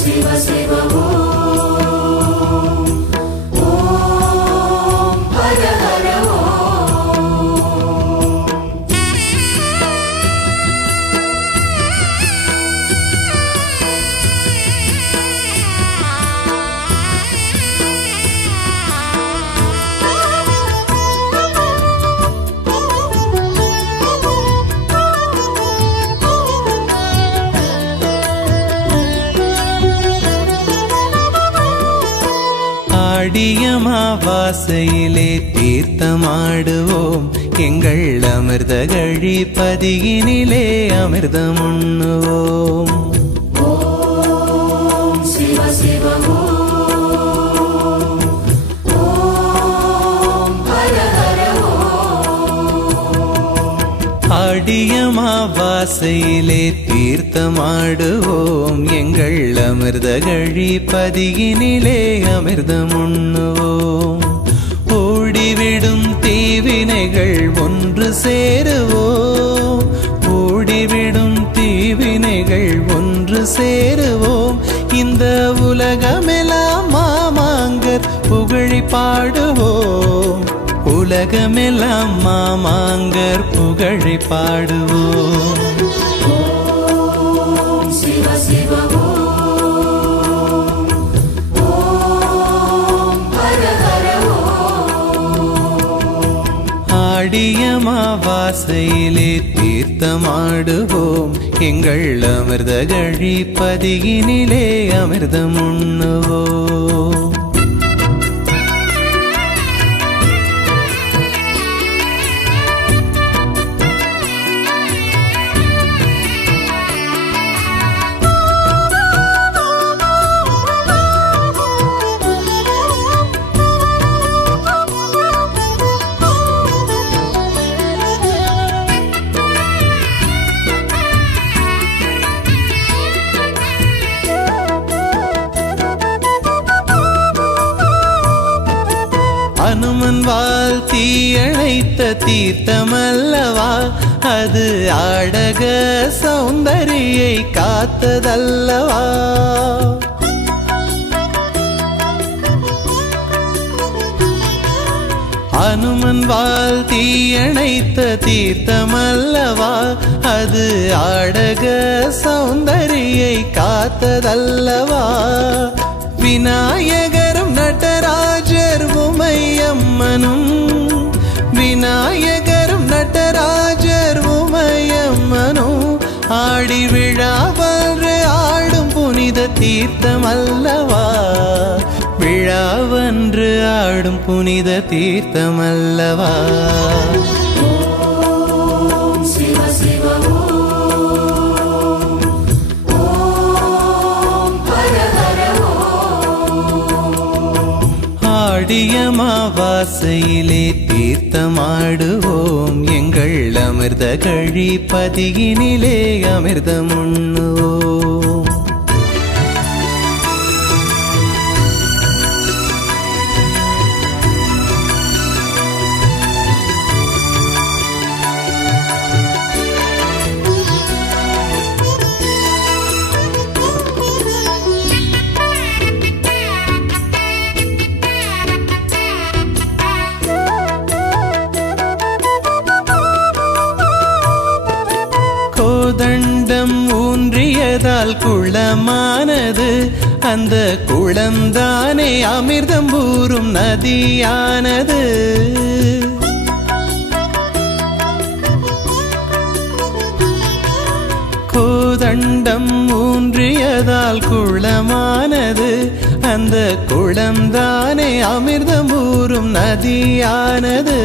சிவ சிவ ஆடியமாவாசையிலே தீர்த்தமாடுவோம். எங்கள் அமிர்த கழிப்பதியினிலே அமிர்தம் உண்ணுவோம் ஆடியமாவாசையிலே தீர்த்தமாடுவோம். எங்கள் அமிர்த கழி பதியினிலே அமிர்தம் உண்ணுவோம் ஓடிவிடும் தீவினைகள் ஒன்று சேருவோம். ஓடிவிடும் தீவினைகள் ஒன்று சேருவோம். இந்த உலகமெல்லாம் மாமாங்கர் புகழி பாடுவோம். உலகமெல்லாம் மாமாங்கர் புகழி பாடுவோம். ஹர ஆடியமாவாசையிலே தீர்த்தமாடுவோம். எங்கள் அமிர்த கழிப்பதியினிலே அமிர்தம் உண்ணுவோம். அனுமன் வாழ் தீயணைத்த தீர்த்தமல்லவா? அது ஆடக சௌந்தரியை காத்ததல்லவா? அனுமன் வாழ் தீயணைத்த தீர்த்தமல்லவா? அது ஆடக சௌந்தரியை காத்ததல்லவா? விநாயக உமையம்மனும் விநாயகரும் நடராஜர் உமையம்மனும் ஆடி விழாவன்று ஆடும் புனித தீர்த்தம் அல்லவா? விழாவன்று ஆடும் புனித தீர்த்தம் அல்லவா? ஆடியமாவாசையிலே தீர்த்தமாடுவோம். எங்கள் அமிர்த கழிப்பதியினிலே அமிர்தம் உண்ணுவோம். கோதண்டம் ஊன்றியதால் குளமானது. அந்த குளம்தானே அமிர்தம் ஊறும் நதியானது. கோதண்டம் ஊன்றியதால் குளமானது. அந்த குளம்தானே அமிர்தம் ஊறும் நதியானது.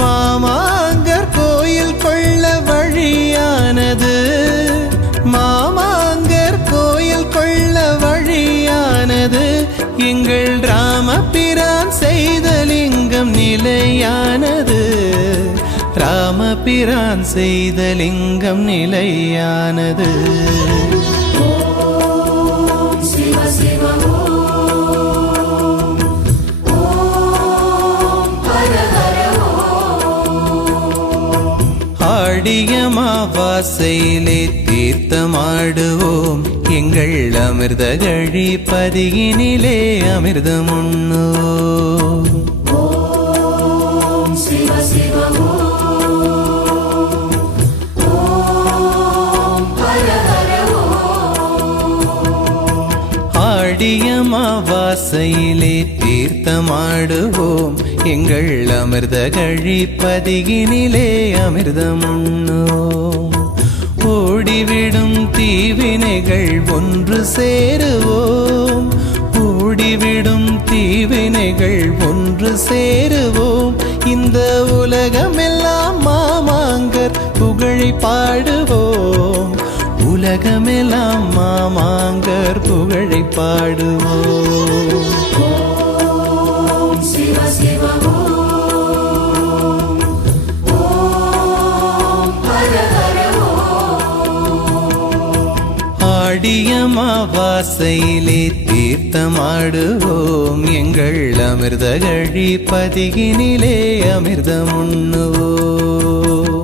மாமாங்கர் கோயில் கொள்ள வழியானது. மாமாங்கர் கோயில் கொள்ள வழியானது. எங்கள் ராமபிரான் செய்த லிங்கம் நிலையானது. ராமபிரான் செய்த லிங்கம் நிலையானது. ஓம் மாவாசையிலே தீர்த்தமாடுவோம். எங்கள் அமிர்த கழி பதியினிலே அமிர்தமுன்னோ வாசையிலே தீர்த்தமாடுவோம். எங்கள் அமிர்த கழிப்பதிகினிலே பதியினிலே ஓடிவிடும் தீவினைகள் ஒன்று சேருவோம். ஓடிவிடும் தீவினைகள் ஒன்று சேருவோம். இந்த உலகமெல்லாம் மாமாங்கர் புகழை பாடுவோம். உலகமெல்லாம் மாமாங்கர் புகழை பாடுவோம். சிவ சிவ ஆடியமாவாசையிலே தீர்த்தமாடுவோம். எங்கள் அமிர்த கழி பதிகினிலே அமிர்தம் உண்ணுவோம்